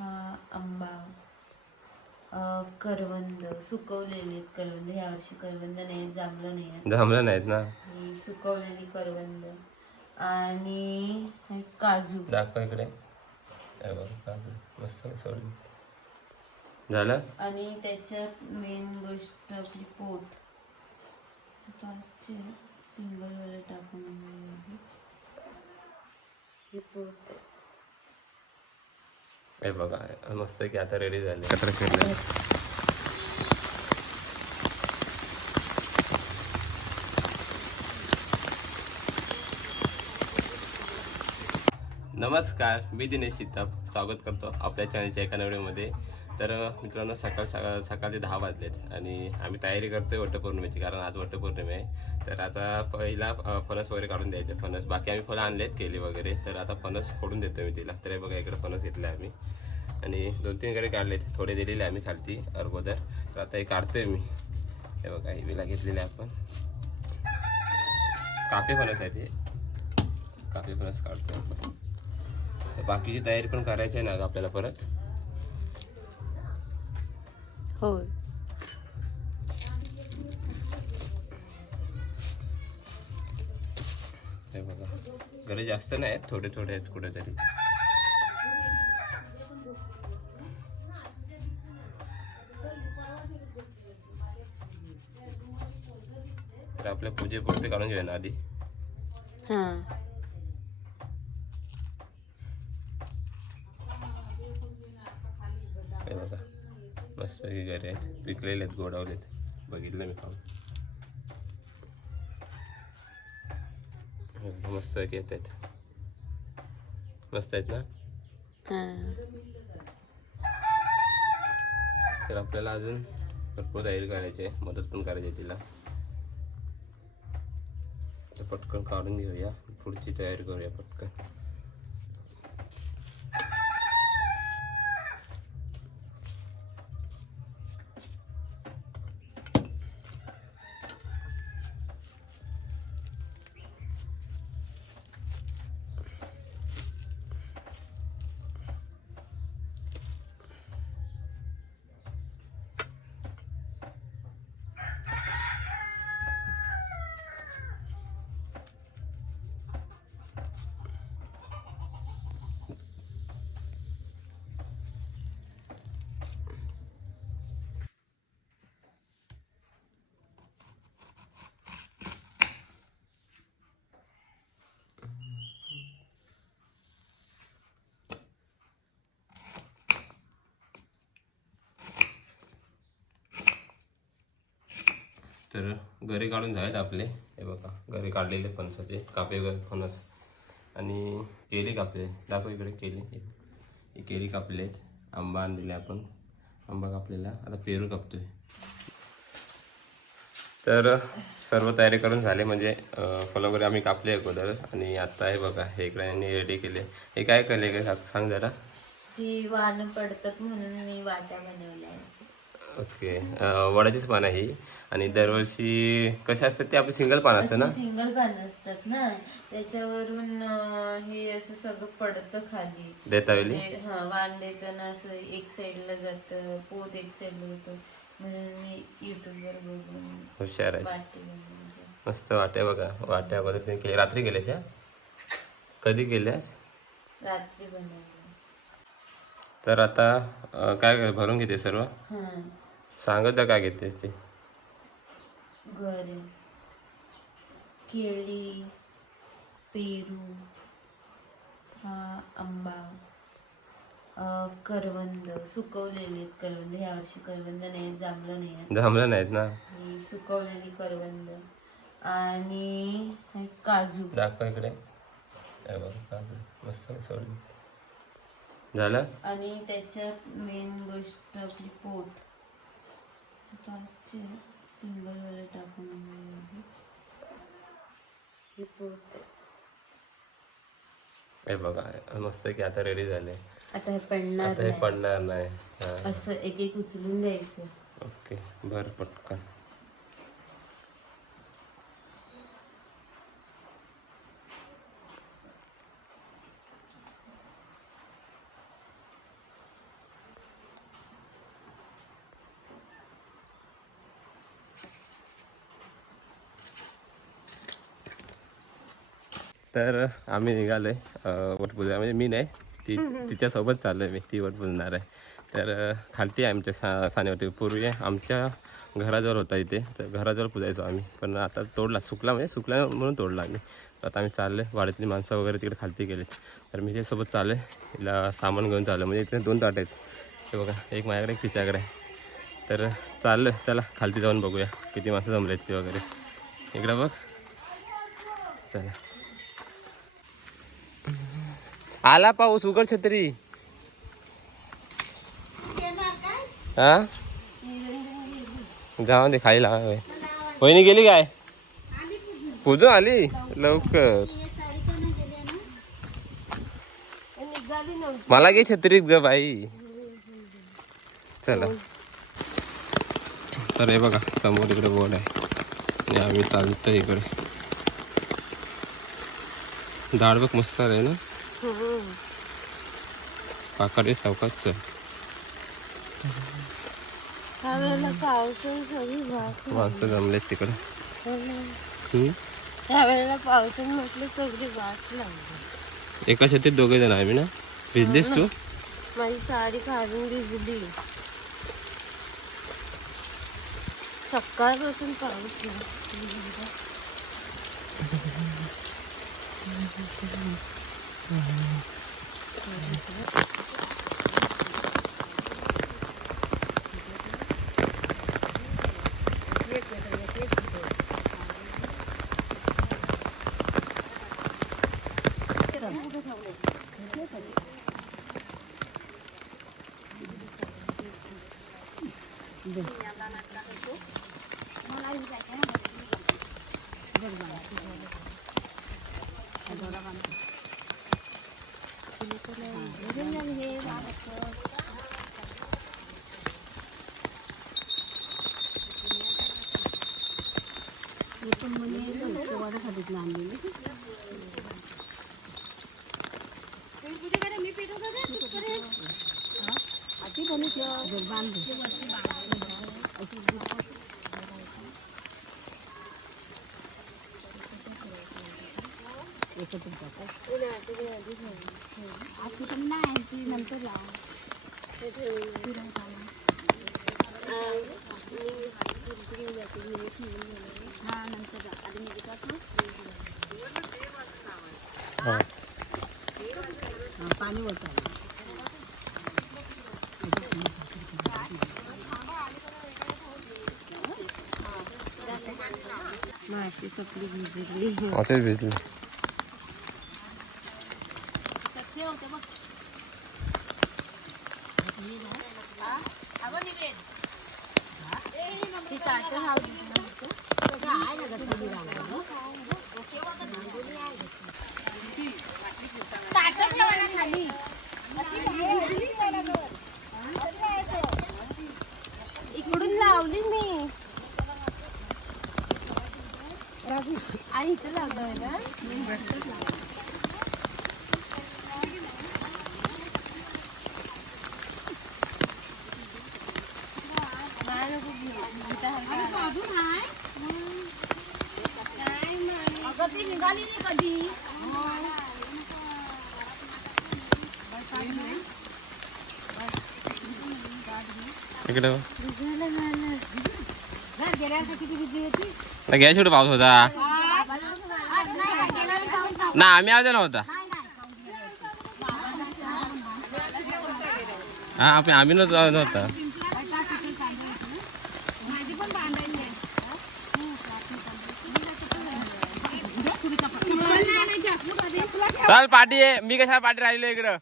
हा आंबा, करवंद, सुकवलेली करवंद. ह्या वर्षी करवंद नाही, जांभळं नाही आहे. जमलं नाहीत ना. ही सुकवलेली करवंद आणि हे काजू. दाखव इकडे. हे बघ काजू मस्त सोडली. झालं. आणि त्याच्यात मेन गोष्ट आपली पोत. सिंगल वाले टाकून ही पोत. हे बघा मस्त की आता रेडी झाले. एकत्र केलं. नमस्कार, मी दिनेश शिताप स्वागत करतो आपल्या चॅनलच्या एका व्हिडिओमध्ये. तर मित्रांनो सकाळचे 10 वाजलेत आणि आम्ही तयारी करतोय वटपौर्णिमेची, कारण आज वटपौर्णिमा आहे. तर आता पहिला फणस वगैरे काढून द्यायचे. फणस बाकी आम्ही फळं आणलेत केली वगैरे. तर आता फणस फोडून देतो मी तिला. तर हे बघा इकडे फणस घेतले आम्ही आणि 2-3 कडे काढलेत, थोडे दिलेले आम्ही खालती अगोदर. तर आता हे काढतोय मी. हे बघा ही विला घेतलेली आपण. कापे फणस आहे ते, कापे फणस काढतोय आपण. तर बाकीची तयारी पण करायची आहे ना आपल्याला परत. होय. हे बघा घरी जास्त नाही आहेत, थोडे थोडे आहेत कुठेतरी. तर आपल्या पूजेपुरते काढून घेऊया ना आधी. हां. हे बघा मस्त हे घरी आहेत, पिकलेले आहेत, गोडावलेत. बघितलं मी खाऊन. मस्त येत आहेत, मस्त आहेत ना. तर आपल्याला अजून भरपूर तयारी करायची आहे, मदत पण करायची आहे तिला. तर पटकन काढून घेऊया, पुढची तयारी करूया पटकन. तर घरी काढून झालेत आपले. हे बघा घरी काढलेले फणसाचे कापे फणस आणि केळी कापले. दाखव इकडे केळी. ही केळी कापले आहेत. आंबा आणलेले आपण, आंबा कापलेला. आता पेरू कापतोय. तर सर्व तयारी करून झाले, म्हणजे फळं वगैरे आम्ही कापले अगोदर. आणि आता हे बघा हे इकडे यांनी रेडी केले. हे काय केले काय सांग जरा. ती वाहनं पडतात म्हणून मी वाट्या बनवल्या. ओके. वडाचीच पानं ही. आणि दरवर्षी कशा असतात ते आपलं सिंगल पान असतं ना. सिंगल पानं असतात ना, त्याच्यावरून हे असं सगळं पडतं खाली देता वेळी. हा वाण देताना असं एक साईडला जातं, पोत एक साईडला होतो, म्हणून मी युट्यूबवर बघून हुशार आहे. वाटी बनवली. मस्त वाट्या बघा. वाट्या अगोदर तुम्ही केली रात्री केल्यास. कधी केल्यास. रात्री बनवली. तर आता काय भरून घेते सर्व. सांगत जा काय घेतेस ते. गरे, केळी, पेरू, हा आंबा, करवंद, सुकवलेली करवंद. ह्या वर्षी करवंद नाही, जांभळं नाही आहे. जमलं नाहीत ना. ही सुकवलेली करवंद आणि हे काजू. दाखव इकडे. हे बघ काजू मस्त सोडली. झालं. आणि त्याच्यात मेन गोष्ट आपली पोत. सिंगल वाले टाकून ही पोत. हे बघा मस्त की आता रेडी झाले. आता हे पडणार आता हे नाही. पडणार नाही. असं एक एक उचलून द्यायचं. ओके बरं पटकन. तर आम्ही निघालोय वटपूजा, म्हणजे मी नाही, तिच्यासोबत चाललो आहे मी, ती वट पुजणार आहे. तर खालती आहे आमच्या सानेवरती. पूर्वी आमच्या घराजवळ होता इथे, तर घराजवळ पुजायचो आम्ही, पण आता तोडला, सुकला म्हणून तोडला आम्ही. आता आम्ही चाललो आहे, वाडीतली माणसं वगैरे तिकडे खालती गेले, तर मी तिच्यासोबत चाललो आहे. तिला सामान घेऊन चाललो, म्हणजे इथे 2 ताट आहेत, हे बघा, एक माझ्याकडे एक तिच्याकडे आहे. तर चाललं, चला खालती जाऊन बघूया किती माणसं जमले आहेत ती वगैरे. इकडं बघ, चला. आला पाऊस, उघड छत्री. हा जाऊन दे, खाली लावा. वहिनी गेली काय? पूजू आली लवकर. मला घे छत्रीत ग बाई. चला, तर हे बघा समोर इकडे बोर्ड आहे आणि आम्ही चालतो इकडे. डाळ बघ मस्त आहे ना, काकडे सावकाच. माणसं जमलेत तिकडे. यावेळेला पावसाने म्हटलं सगळी वाट लागली. एका छत्रीत 2 जण आहे मी ना. भिजलीस तू? माझी साडी खालून भिजली. सकाळपासून पाऊस पाणी माती सगळी भिजली. भिजली. इकडून लावली मी आणि इथं लावलंय ना. ती निघाली नाही कधी. इकडे गॅस कुठे पाऊस होता ना, आम्ही आलो नव्हता. हा आम्ही नव्हता. चल पाठी आहे, मी कशाला पाठी राहिलो इकडं.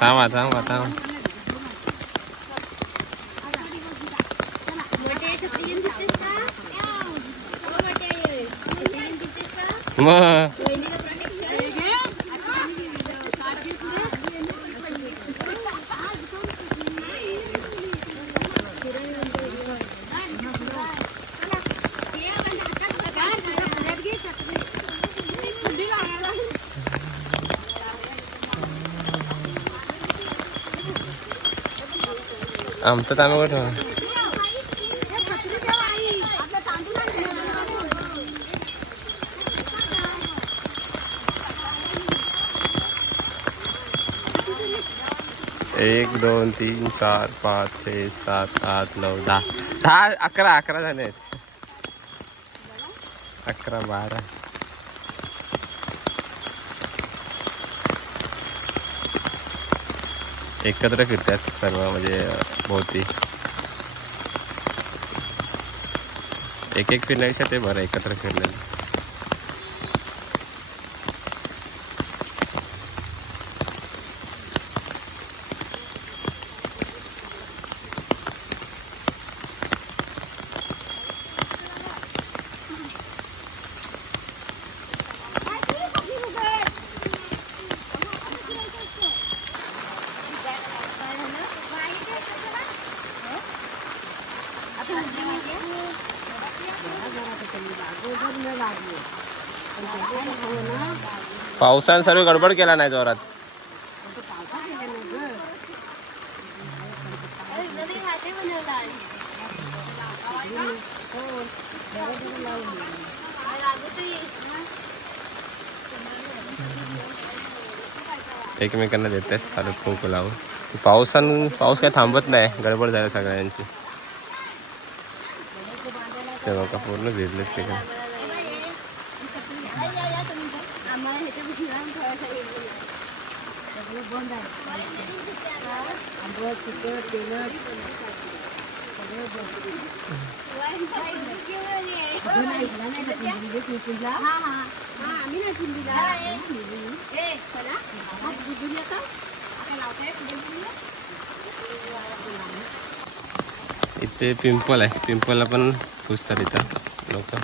थांबा. मग आमचं तांबे कुठं? एक 2 3 4 5 6 7 8 9 10 11 झाले आहेत. 11 12 एकत्र फिरतात सर्व म्हणजे भोवती. एक फिरण्यापेक्षा ते बरं एकत्र फिरलेलं. पावसाने सर्व गडबड केला नाही जोरात. एकमेकांना देतात हळद कुंकू लावून. पाऊस काय थांबत नाही, गडबड झाली सगळ्यांची. ते बघा पूर्ण भिजलेत ते का. इथे पिंपल आहे, पिंपलला पण पुजतात इथं लोक.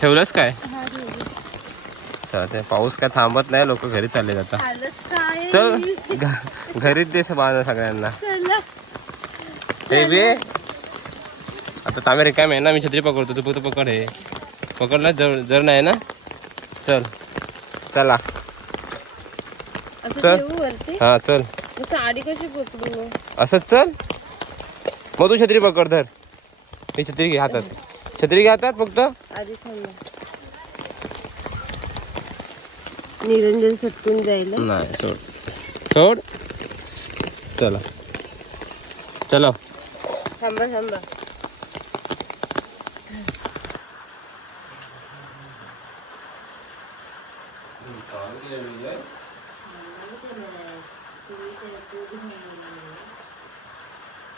ठेवलंस काय? ते पाऊस काय थांबत नाही, लोक घरी चालले जातात. चल घरीच दे सगळ्यांना. हे बे आता तांबे रिकामे आहे ना, मी छत्री पकडतो, तू फक्त पकड. हे पकडला जर नाही ना. चल चला चल. हा चल. साडी कशी पकडू? असंच चल. मग तू छत्री पकड. धर ही छत्री घे हातात. छत्री घे हातात फक्त. आधी निरंजन सटकून जाईल. नाही सोड सोड. चला चलो. थांबा थांबा.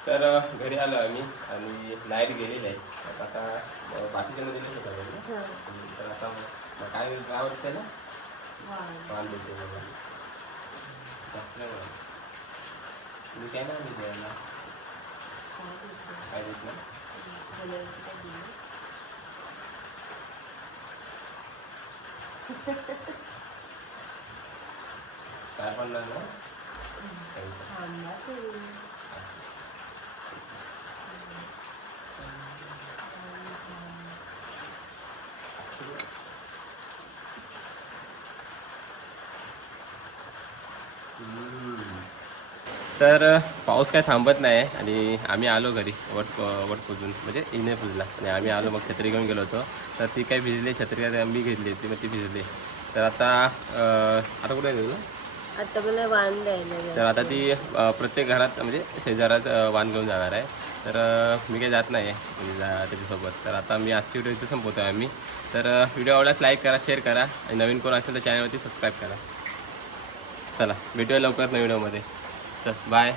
तर घरी आलो आम्ही आणि लाईट गेलेली आहे. आता बाकीच्या मध्ये तर आता काय आवडते ना पान देते मी काय ना मी द्यायला काय देत ना. काय पडणार ना. तर पाऊस काय थांबत नाही आणि आम्ही आलो घरी वट पुजून, म्हणजे इने पुजला आणि आम्ही आलो. मग छत्री घेऊन गेलो होतो, तर ती काय भिजली. छत्री काय मी घेतली होती, मग ती भिजली. तर आता कुठे गेलो ना. आता मला वाण द्यायला. तर आता ती प्रत्येक घरात म्हणजे शेजारात वाण घेऊन जाणार आहे. तर मी काही जात नाही आहे त्याच्यासोबत. तर आता मी आजची व्हिडिओ इथे संपवतो आहे आम्ही. तर व्हिडिओ आवडल्यास लाईक करा, शेअर करा आणि नवीन कोण असेल तर चॅनलवरती सबस्क्राईब करा. चला भेटूया लवकर नवीन व्हिडिओमध्ये. चल बाय.